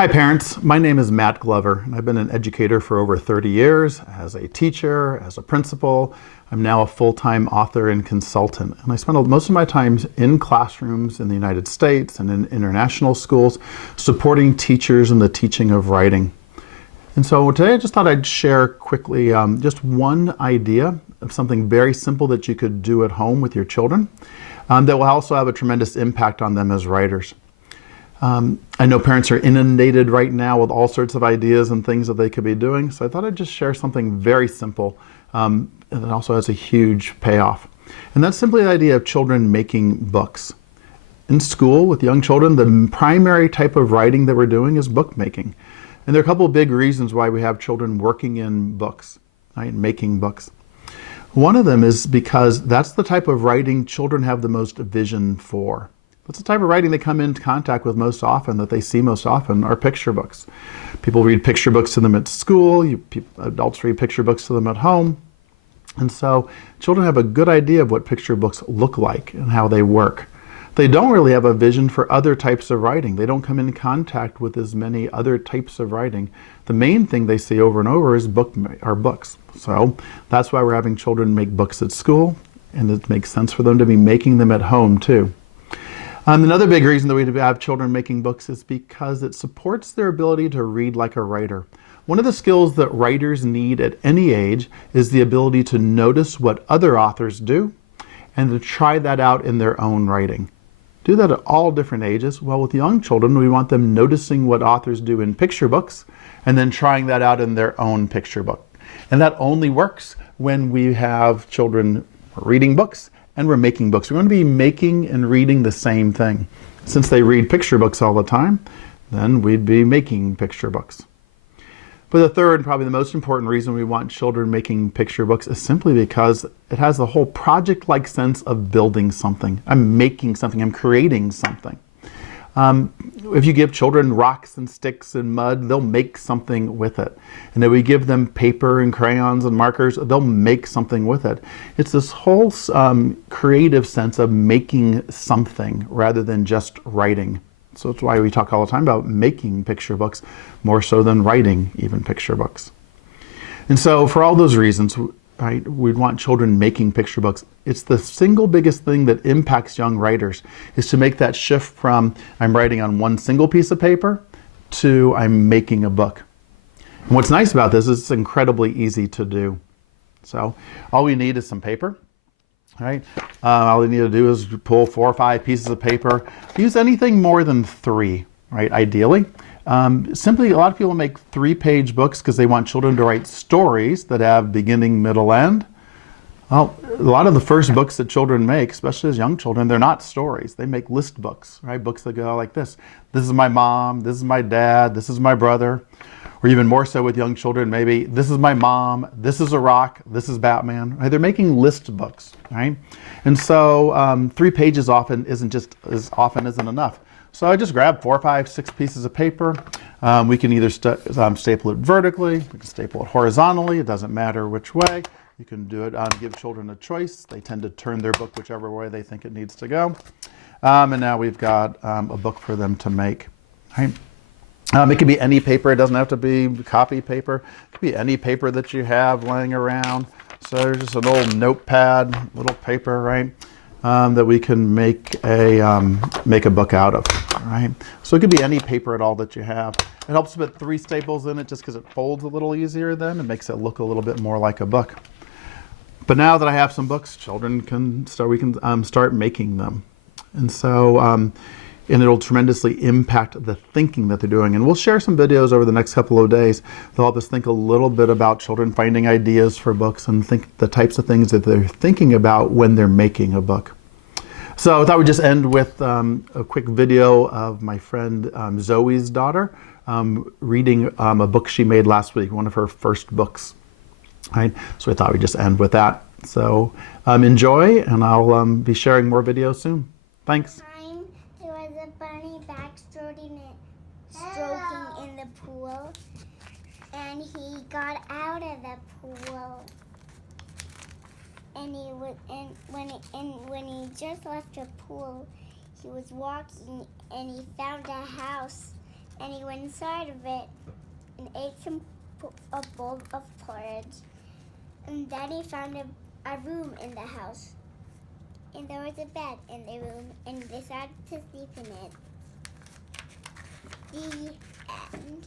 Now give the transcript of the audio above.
Hi parents, my name is Matt Glover and I've been an educator for over 30 years as a teacher, as a principal. I'm now a full-time author and consultant, and I spend most of my time in classrooms in the United States and in international schools supporting teachers in the teaching of writing. And so today I just thought I'd share quickly just one idea of something very simple that you could do at home with your children that will also have a tremendous impact on them as writers. I know parents are inundated right now with all sorts of ideas and things that they could be doing, so I thought I'd just share something very simple that also has a huge payoff. And that's simply the idea of children making books. In school with young children, the primary type of writing that we're doing is book making. And there are a couple of big reasons why we have children working in books, right, making books. One of them is because that's the type of writing children have the most vision for. That's the type of writing they come into contact with most often, that they see most often, are picture books. People read picture books to them at school, adults read picture books to them at home. And so children have a good idea of what picture books look like and how they work. They don't really have a vision for other types of writing. They don't come in contact with as many other types of writing. The main thing they see over and over is books. So that's why we're having children make books at school, and it makes sense for them to be making them at home too. Another big reason that we have children making books is because it supports their ability to read like a writer. One of the skills that writers need at any age is the ability to notice what other authors do and to try that out in their own writing. Do that at all different ages. Well, with young children, we want them noticing what authors do in picture books and then trying that out in their own picture book. And that only works when we have children reading books and we're making books. We're going to be making and reading the same thing. Since they read picture books all the time, then we'd be making picture books. But the third and probably the most important reason we want children making picture books is simply because it has the whole project-like sense of building something. I'm making something, I'm creating something. If you give children rocks and sticks and mud, they'll make something with it. And if we give them paper and crayons and markers, they'll make something with it. It's this whole creative sense of making something rather than just writing. So that's why we talk all the time about making picture books more so than writing even picture books. And so for all those reasons, right, we'd want children making picture books. It's the single biggest thing that impacts young writers, is to make that shift from I'm writing on one single piece of paper to I'm making a book. And what's nice about this is it's incredibly easy to do. So all we need is some paper. Right? All you need to do is pull 4 or 5 pieces of paper. Use anything more than 3, right? Ideally. Simply, a lot of people make 3-page books because they want children to write stories that have beginning, middle, end. Well, a lot of the first books that children make, especially as young children, they're not stories. They make list books, right? Books that go like this. This is my mom, this is my dad, this is my brother. Or even more so with young children, maybe this is my mom, this is a rock, this is Batman. Right? They're making list books, right? And so 3 pages often isn't enough. So I just grab 4, 5, 6 pieces of paper. We can either staple it vertically, we can staple it horizontally. It doesn't matter which way. You can do it, give children a choice. They tend to turn their book whichever way they think it needs to go. And now we've got a book for them to make, right? It can be any paper. It doesn't have to be copy paper. It could be any paper that you have laying around. So there's just an old notepad, little paper, right, that we can make a book out of, right? So it could be any paper at all that you have. It helps to put 3 staples in it just because it folds a little easier then. It makes it look a little bit more like a book. But now that I have some books, children can start making them. And so and it'll tremendously impact the thinking that they're doing. And we'll share some videos over the next couple of days that'll help us think a little bit about children finding ideas for books and think the types of things that they're thinking about when they're making a book. So I thought we'd just end with a quick video of my friend Zoe's daughter reading a book she made last week, one of her first books. Right? So I thought we'd just end with that. So enjoy, and I'll be sharing more videos soon. Thanks. There was a bunny stroking in the pool, and he got out of the pool. And when he just left the pool, he was walking and he found a house, and he went inside of it and ate a bowl of porridge. And then he found a room in the house. And there was a bed in the room, and he decided to sleep in it. The end.